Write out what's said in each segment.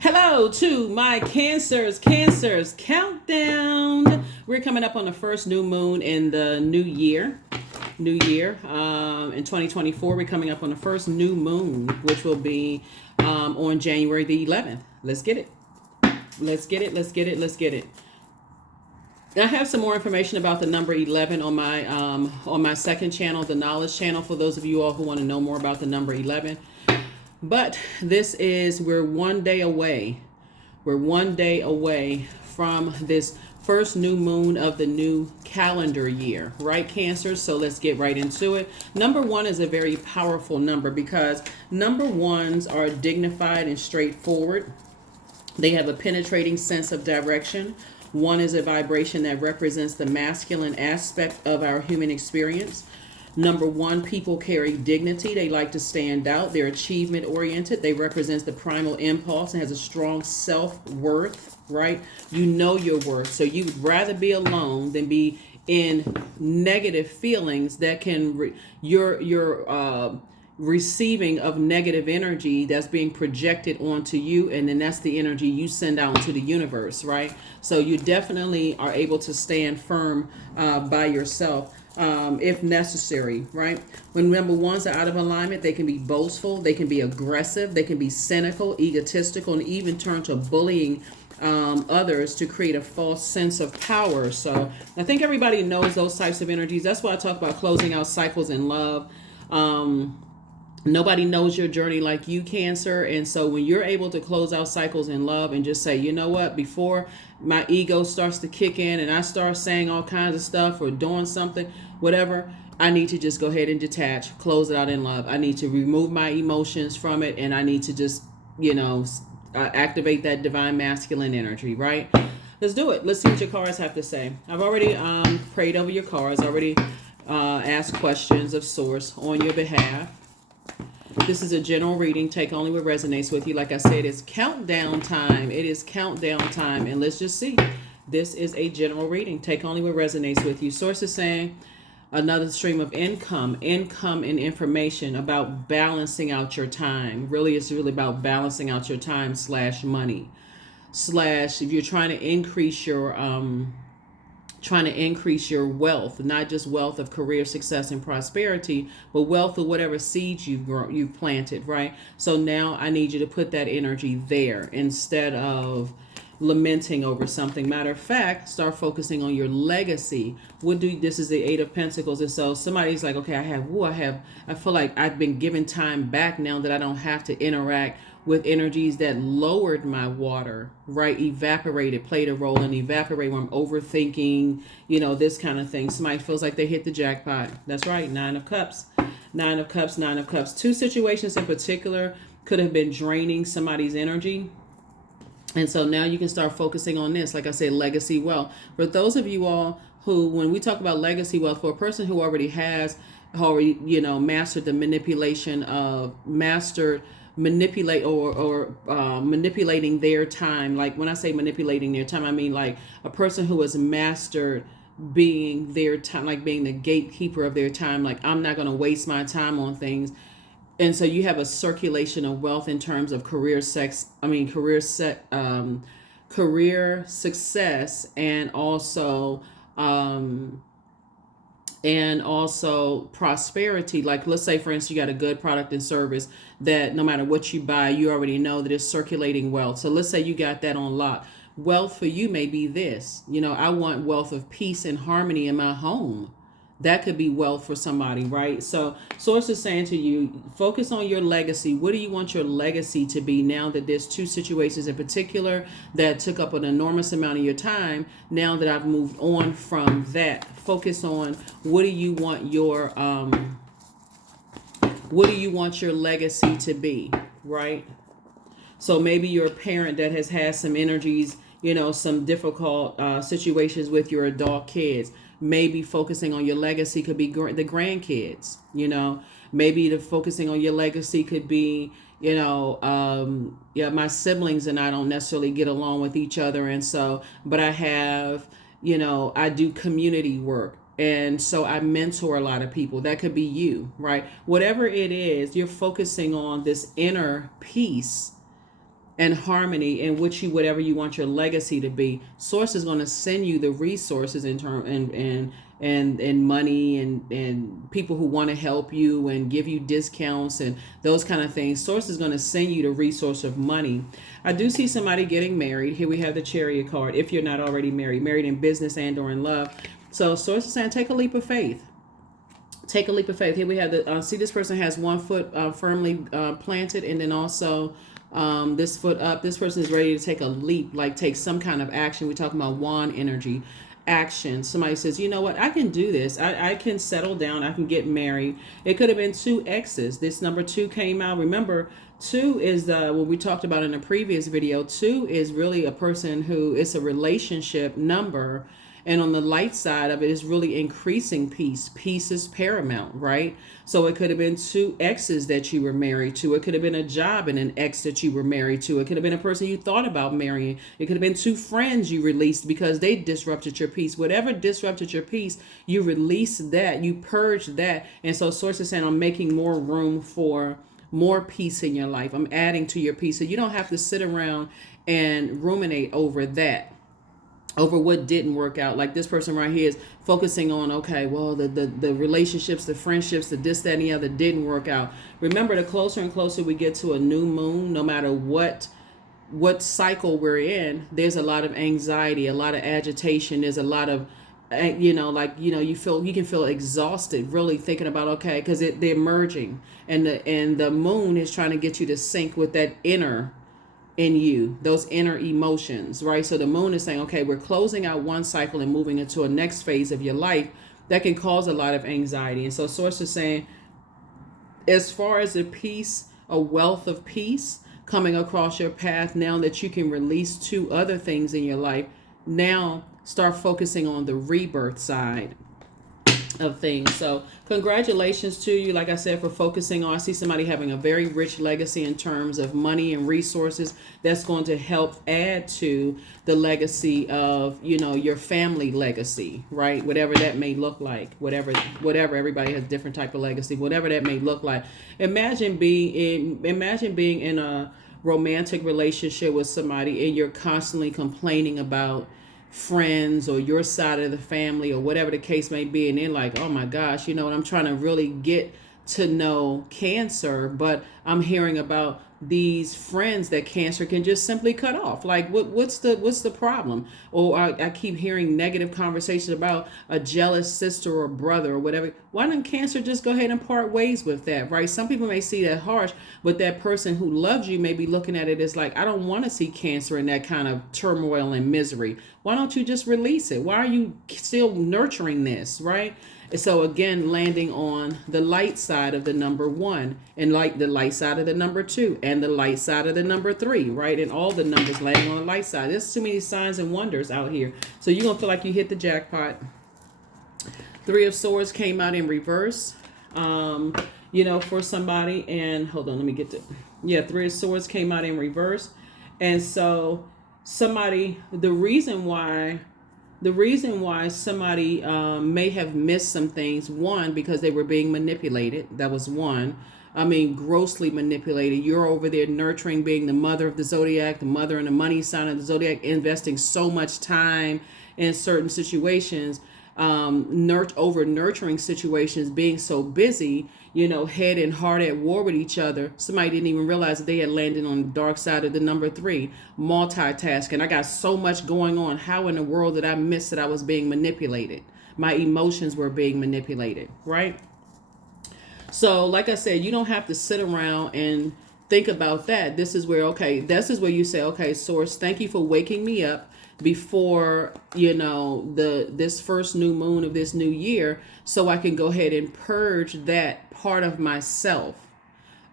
Hello to my Cancers countdown. We're coming up on the first new moon in the new year. In 2024, we're coming up on the first new moon, which will be on January the 11th. Let's get it. Let's get it. Let's get it. Let's get it. I have some more information about the number 11 on my second channel, the Knowledge channel, for those of you all who want to know more about the number 11. But we're 1 day away. We're 1 day away from this first new moon of the new calendar year, right, Cancer? So let's get right into it. Number 1 is a very powerful number because number 1s are dignified and straightforward. They have a penetrating sense of direction. 1 is a vibration that represents the masculine aspect of our human experience. Number 1, people carry dignity. They like to stand out. They're achievement oriented. They represent the primal impulse and has a strong self-worth, right? You know your worth. So you would rather be alone than be in negative feelings that can your receiving of negative energy that's being projected onto you, and then that's the energy you send out into the universe, right? So you definitely are able to stand firm by yourself. If necessary, right? When number 1s are out of alignment, they can be boastful, they can be aggressive, they can be cynical, egotistical, and even turn to bullying others to create a false sense of power. So I think everybody knows those types of energies. That's why I talk about closing out cycles in love. Nobody knows your journey like you, Cancer. And so when you're able to close out cycles in love and just say, you know what, before my ego starts to kick in and I start saying all kinds of stuff or doing something, whatever, I need to just go ahead and detach, close it out in love. I need to remove my emotions from it, and I need to just, activate that divine masculine energy, right? Let's do it. Let's see what your cards have to say. I've already prayed over your cards, already asked questions of source on your behalf. This is a general reading. Take only what resonates with you. Like I said, it's countdown time. It is countdown time. And let's just see. This is a general reading. Take only what resonates with you. Source is saying another stream of income and information about balancing out your time. Really, it's really about balancing out your time / money. / if you're trying to increase your wealth, not just wealth of career success and prosperity, but wealth of whatever seeds you've planted, right? So now I need you to put that energy there instead of lamenting over something. Matter of fact, start focusing on your legacy. This is the 8 of Pentacles, and so somebody's like, okay, I feel like I've been given time back now that I don't have to interact with energies that lowered my water, right? Evaporated, played a role in evaporate when I'm overthinking, this kind of thing. Somebody feels like they hit the jackpot. That's right. 9 of Cups, 9 of Cups, 9 of Cups. 2 situations in particular could have been draining somebody's energy. And so now you can start focusing on this. Like I said, legacy wealth. For those of you all who, when we talk about legacy wealth, for a person who already mastered the manipulating their time. Like when I say manipulating their time, I mean like a person who has mastered being their time, like being the gatekeeper of their time. Like, I'm not going to waste my time on things. And so you have a circulation of wealth in terms of career success, and also prosperity. Like, let's say, for instance, you got a good product and service that no matter what you buy, you already know that it's circulating wealth. So let's say you got that on lock. Wealth for you may be this. I want wealth of peace and harmony in my home. That could be wealth for somebody, right? So Source is saying to you, focus on your legacy. What do you want your legacy to be now that there's 2 situations in particular that took up an enormous amount of your time? Now that I've moved on from that, focus on what do you want your legacy to be, right? So maybe you're a parent that has had some energies, some difficult situations with your adult kids. Maybe focusing on your legacy could be the grandkids, maybe the focusing on your legacy could be, my siblings and I don't necessarily get along with each other. And so, but I have, I do community work. And so I mentor a lot of people. That could be you, right? Whatever it is, you're focusing on this inner peace and harmony in which you, whatever you want your legacy to be. Source is going to send you the resources in term and money and people who want to help you and give you discounts and those kind of things. Source is going to send you the resource of money. I do see somebody getting married. Here we have the Chariot card. If you're not already married in business and or in love. So Source is saying take a leap of faith. Take a leap of faith. Here we have the see, this person has one foot firmly planted, and then also this foot up. This person is ready to take a leap, like take some kind of action. We're talking about wand energy, action. Somebody says, you know what, I can do this. I can settle down. I can get married. It could have been two exes. This number 2 came out. Remember, 2 is what we talked about in a previous video. 2 is really a person who, it's a relationship number. And on the light side of it is really increasing peace. Peace is paramount, right? So it could have been 2 exes that you were married to. It could have been a job and an ex that you were married to. It could have been a person you thought about marrying. It could have been 2 friends you released because they disrupted your peace. Whatever disrupted your peace, you release that, you purge that. And so Source is saying, I'm making more room for more peace in your life. I'm adding to your peace. So you don't have to sit around and ruminate over that, over what didn't work out. Like this person right here is focusing on, okay, well, the relationships, the friendships, the this, that, and the other didn't work out. Remember, the closer and closer we get to a new moon, no matter what cycle we're in, there's a lot of anxiety, a lot of agitation. There's a lot of, you can feel exhausted really thinking about, okay, because they're merging, and the moon is trying to get you to sync with that inner in you, those inner emotions, right? So the moon is saying, okay, we're closing out one cycle and moving into a next phase of your life that can cause a lot of anxiety. And so Source is saying, as far as a peace, a wealth of peace coming across your path, now that you can release 2 other things in your life, now start focusing on the rebirth side of things. So congratulations to you, like I said, for focusing on, I see somebody having a very rich legacy in terms of money and resources that's going to help add to the legacy of, your family legacy, right? Whatever that may look like, whatever, everybody has different type of legacy, whatever that may look like. Imagine being in a romantic relationship with somebody and you're constantly complaining about friends or your side of the family or whatever the case may be, and they're like, oh my gosh, I'm trying to really get to know Cancer, but I'm hearing about these friends that Cancer can just simply cut off. Like, what's the problem? Or I keep hearing negative conversations about a jealous sister or brother or whatever. Why doesn't Cancer just go ahead and part ways with that, right? Some people may see that harsh, but that person who loves you may be looking at it as like, I don't want to see Cancer in that kind of turmoil and misery. Why don't you just release it? Why are you still nurturing this, right? So again, landing on the light side of the number 1, and like the light side of the number 2, and the light side of the number 3, right? And all the numbers landing on the light side. There's too many signs and wonders out here. So you're going to feel like you hit the jackpot. 3 of Swords came out in reverse, for somebody. And hold on, let me get to, 3 of Swords came out in reverse. And so somebody, the reason why somebody may have missed some things, 1, because they were being manipulated. That was 1. I mean, grossly manipulated. You're over there nurturing, being the mother of the Zodiac, the mother and the money sign of the Zodiac, investing so much time in certain situations, over nurturing situations, being so busy, head and heart at war with each other. Somebody didn't even realize that they had landed on the dark side of the number 3, multitasking. I got so much going on. How in the world did I miss that I was being manipulated? My emotions were being manipulated, right? So like I said, you don't have to sit around and think about that. This is where you say, okay, Source, thank you for waking me up before this first new moon of this new year, so I can go ahead and purge that part of myself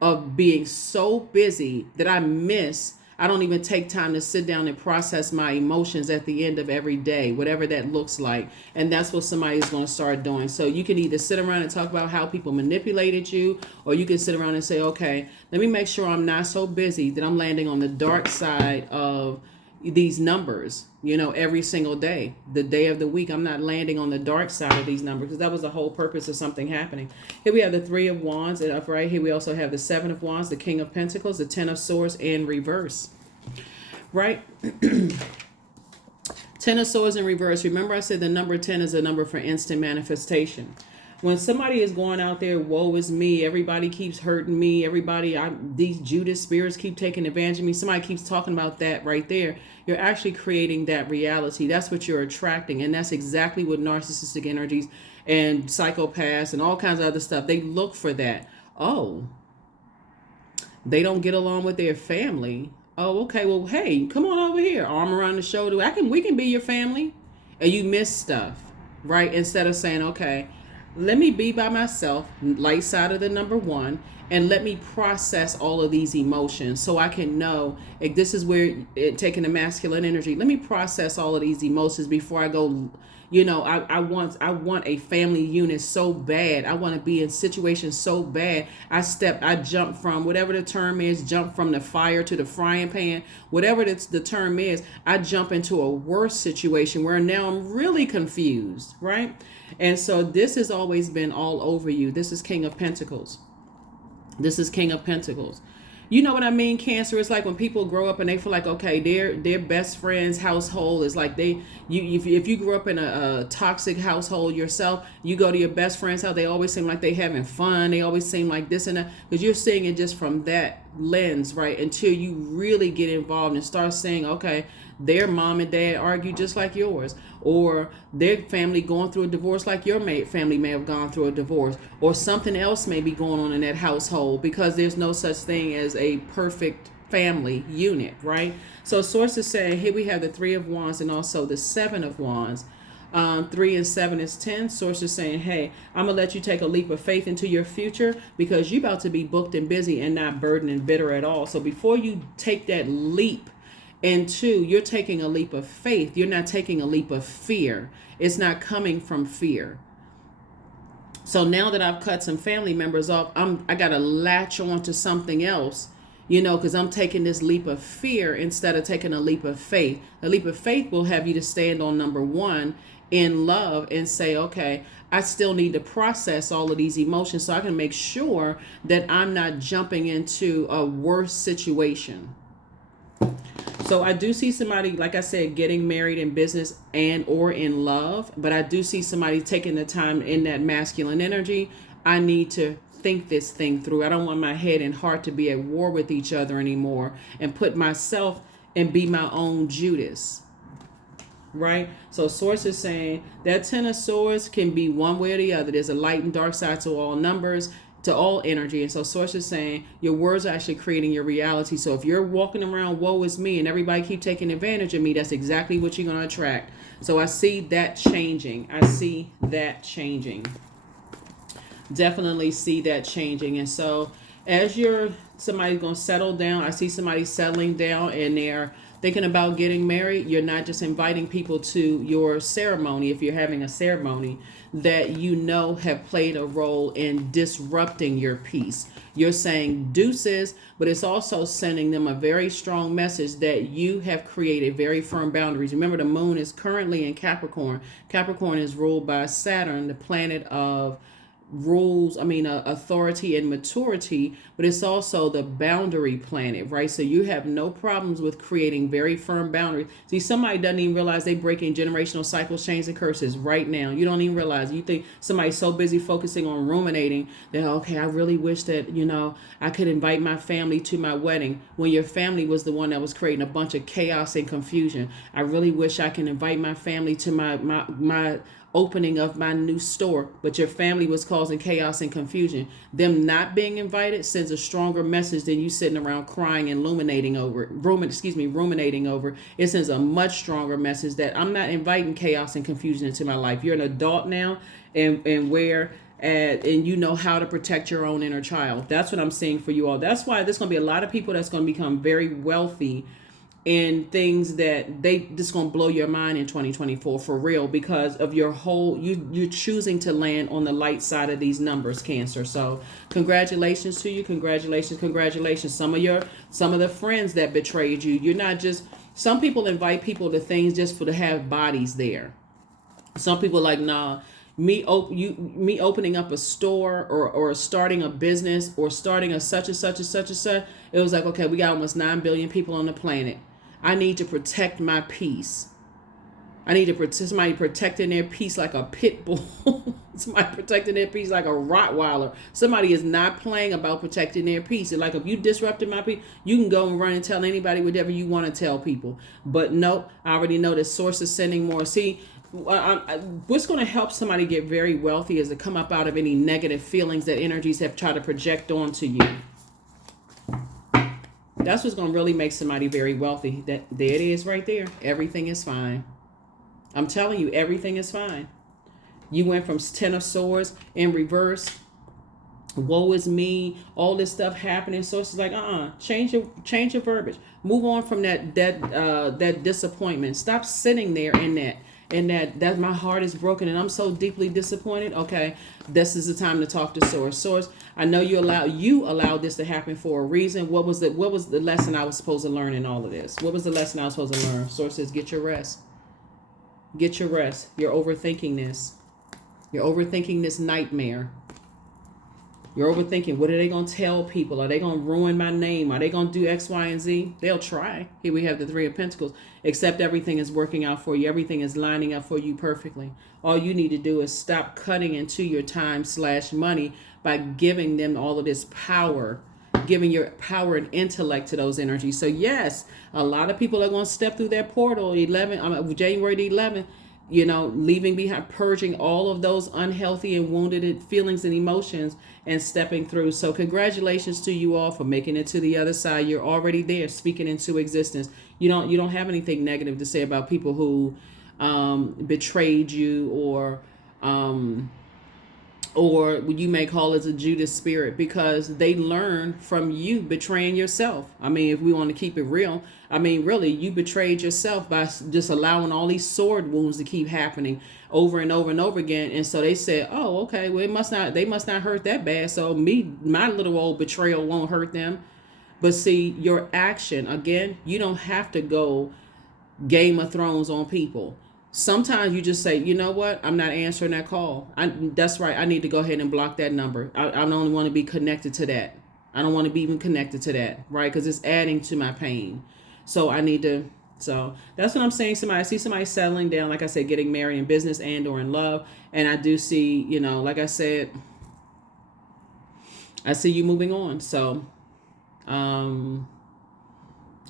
of being so busy that I don't even take time to sit down and process my emotions at the end of every day, whatever that looks like. And that's what somebody's going to start doing. So you can either sit around and talk about how people manipulated you, or you can sit around and say, okay, let me make sure I'm not so busy that I'm landing on the dark side of these numbers, every single day, the day of the week. I'm not landing on the dark side of these numbers, because that was the whole purpose of something happening. Here we have the 3 of Wands, and upright here we also have the 7 of Wands, the King of Pentacles, the 10 of Swords in reverse. right? Ten of Swords in reverse. Remember I said the number 10 is a number for instant manifestation. When somebody is going out there, woe is me, everybody keeps hurting me, these Judas spirits keep taking advantage of me, somebody keeps talking about that right there, you're actually creating that reality. That's what you're attracting. And that's exactly what narcissistic energies and psychopaths and all kinds of other stuff, they look for that. Oh, they don't get along with their family. Oh, okay. Well, hey, come on over here. Arm around the shoulder. We can be your family. And you miss stuff, right? Instead of saying, okay, let me be by myself, light side of the number one, and let me process all of these emotions so I can know, like, this is where taking the masculine energy. Let me process all of these emotions before I go. I want a family unit so bad. I want to be in situations so bad. I jump from whatever the term is, jump from the fire to the frying pan, whatever the term is. I jump into a worse situation where now I'm really confused, right? And so this has always been all over you. This is King of Pentacles. This is King of Pentacles. You know what I mean, Cancer? It's like when people grow up and they feel like, okay, their best friend's household is like if you grew up in a toxic household yourself, you go to your best friend's house, they always seem like they having fun. They always seem like this and that, because you're seeing it just from that lens, right? Until you really get involved and start saying, okay, their mom and dad argue just like yours, or their family going through a divorce like your family may have gone through a divorce, or something else may be going on in that household, because there's no such thing as a perfect family unit, right? So sources say here we have the Three of Wands and also the Seven of Wands. 3 and 7 is 10. Sources saying, hey, I'm gonna let you take a leap of faith into your future, because you're about to be booked and busy and not burdened and bitter at all. So before you take that leap, and two, you're taking a leap of faith. You're not taking a leap of fear. It's not coming from fear. So now that I've cut some family members off, I got to latch on to something else, because I'm taking this leap of fear instead of taking a leap of faith. A leap of faith will have you to stand on number one in love and say, okay, I still need to process all of these emotions so I can make sure that I'm not jumping into a worse situation. So I do see somebody, like I said, getting married in business and or in love, but I do see somebody taking the time in that masculine energy. I need to think this thing through. I don't want my head and heart to be at war with each other anymore and put myself and be my own Judas, right? So source is saying that Ten of Swords can be one way or the other. There's a light and dark side to all numbers, to all energy. And so source is saying your words are actually creating your reality. So if you're walking around, woe is me, and everybody keep taking advantage of me, that's exactly what you're going to attract. So I see that changing. Definitely see that changing. And so as somebody's going to settle down, I see somebody settling down and they're thinking about getting married. You're not just inviting people to your ceremony, if you're having a ceremony, that have played a role in disrupting your peace. You're saying deuces, but it's also sending them a very strong message that you have created very firm boundaries. Remember, the moon is currently in Capricorn. Capricorn is ruled by Saturn, the planet of authority and maturity, but it's also the boundary planet, right? So you have no problems with creating very firm boundaries. See, somebody doesn't even realize they breaking generational cycles, chains, and curses right now. You don't even realize. You think somebody's so busy focusing on ruminating that, okay, I really wish that, I could invite my family to my wedding, when your family was the one that was creating a bunch of chaos and confusion. I really wish I can invite my family to my opening of my new store, but your family was causing chaos and confusion. Them not being invited sends a stronger message than you sitting around crying and ruminating over. It sends a much stronger message that I'm not inviting chaos and confusion into my life. You're an adult now, and you know how to protect your own inner child. That's what I'm saying for you all. That's why there's going to be a lot of people that's going to become very wealthy in things that they just gonna blow your mind in 2024 for real, because of your you're choosing to land on the light side of these numbers, Cancer. So congratulations to you. Congratulations. Some of the friends that betrayed you. You're not just, some people invite people to things just to have bodies there. Some people like, nah, Me opening up a store, or starting a business, or starting a such and such and such and such. It was like, okay, we got almost 9 billion people on the planet. I need to protect my peace. I need to protect somebody protecting their peace like a pit bull. Somebody protecting their peace like a Rottweiler. Somebody is not playing about protecting their peace. And like, if you disrupted my peace, you can go and run and tell anybody whatever you want to tell people. But no, I already know that source is sending more. See, what's going to help somebody get very wealthy is to come up out of any negative feelings that energies have tried to project onto you. That's what's going to really make somebody very wealthy. There it is right there. Everything is fine. I'm telling you, everything is fine. You went from 10 of swords in reverse. Woe is me. All this stuff happening. So it's like, change your verbiage. Move on from that disappointment. Stop sitting there in that my heart is broken and I'm so deeply disappointed. Okay, this is the time to talk to source. Source, I know you allowed this to happen for a reason. What was the lesson I was supposed to learn in all of this? What was the lesson I was supposed to learn? Source says, get your rest. Get your rest. You're overthinking this. You're overthinking this nightmare. You're overthinking, what are they going to tell people? Are they going to ruin my name? Are they going to do X, Y, and Z? They'll try. Here we have the Three of Pentacles. Except everything is working out for you. Everything is lining up for you perfectly. All you need to do is stop cutting into your time/money by giving them all of this power. Giving your power and intellect to those energies. So yes, a lot of people are going to step through that portal January the 11th, leaving behind, purging all of those unhealthy and wounded feelings and emotions and stepping through. So congratulations to you all for making it to the other side. You're already there, speaking into existence. You don't have anything negative to say about people who betrayed you, or you may call it a Judas spirit, because they learn from you betraying yourself. I mean, if we want to keep it real, I mean, really, you betrayed yourself by just allowing all these sword wounds to keep happening over and over and over again. And so they said, oh, okay, well, they must not hurt that bad. So my little old betrayal won't hurt them. But see, your action, again, you don't have to go Game of Thrones on people. Sometimes you just say, you know what? I'm not answering that call. That's right. I need to go ahead and block that number. I don't want to be connected to that. I don't want to be even connected to that, right? Because it's adding to my pain. So I need to. So that's what I'm saying. I see somebody settling down, like I said, getting married in business and or in love. And I do see, like I said, I see you moving on. So,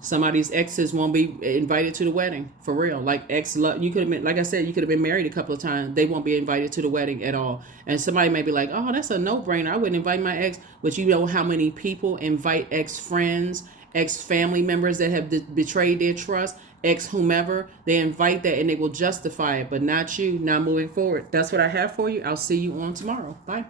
somebody's exes won't be invited to the wedding, for real. Like you could have been, like I said, you could have been married a couple of times. They won't be invited to the wedding at all. And somebody may be like, oh, that's a no-brainer. I wouldn't invite my ex. But you know how many people invite ex-friends, ex-family members that have betrayed their trust, ex-whomever. They invite that and they will justify it, but not you. Now moving forward. That's what I have for you. I'll see you on tomorrow. Bye.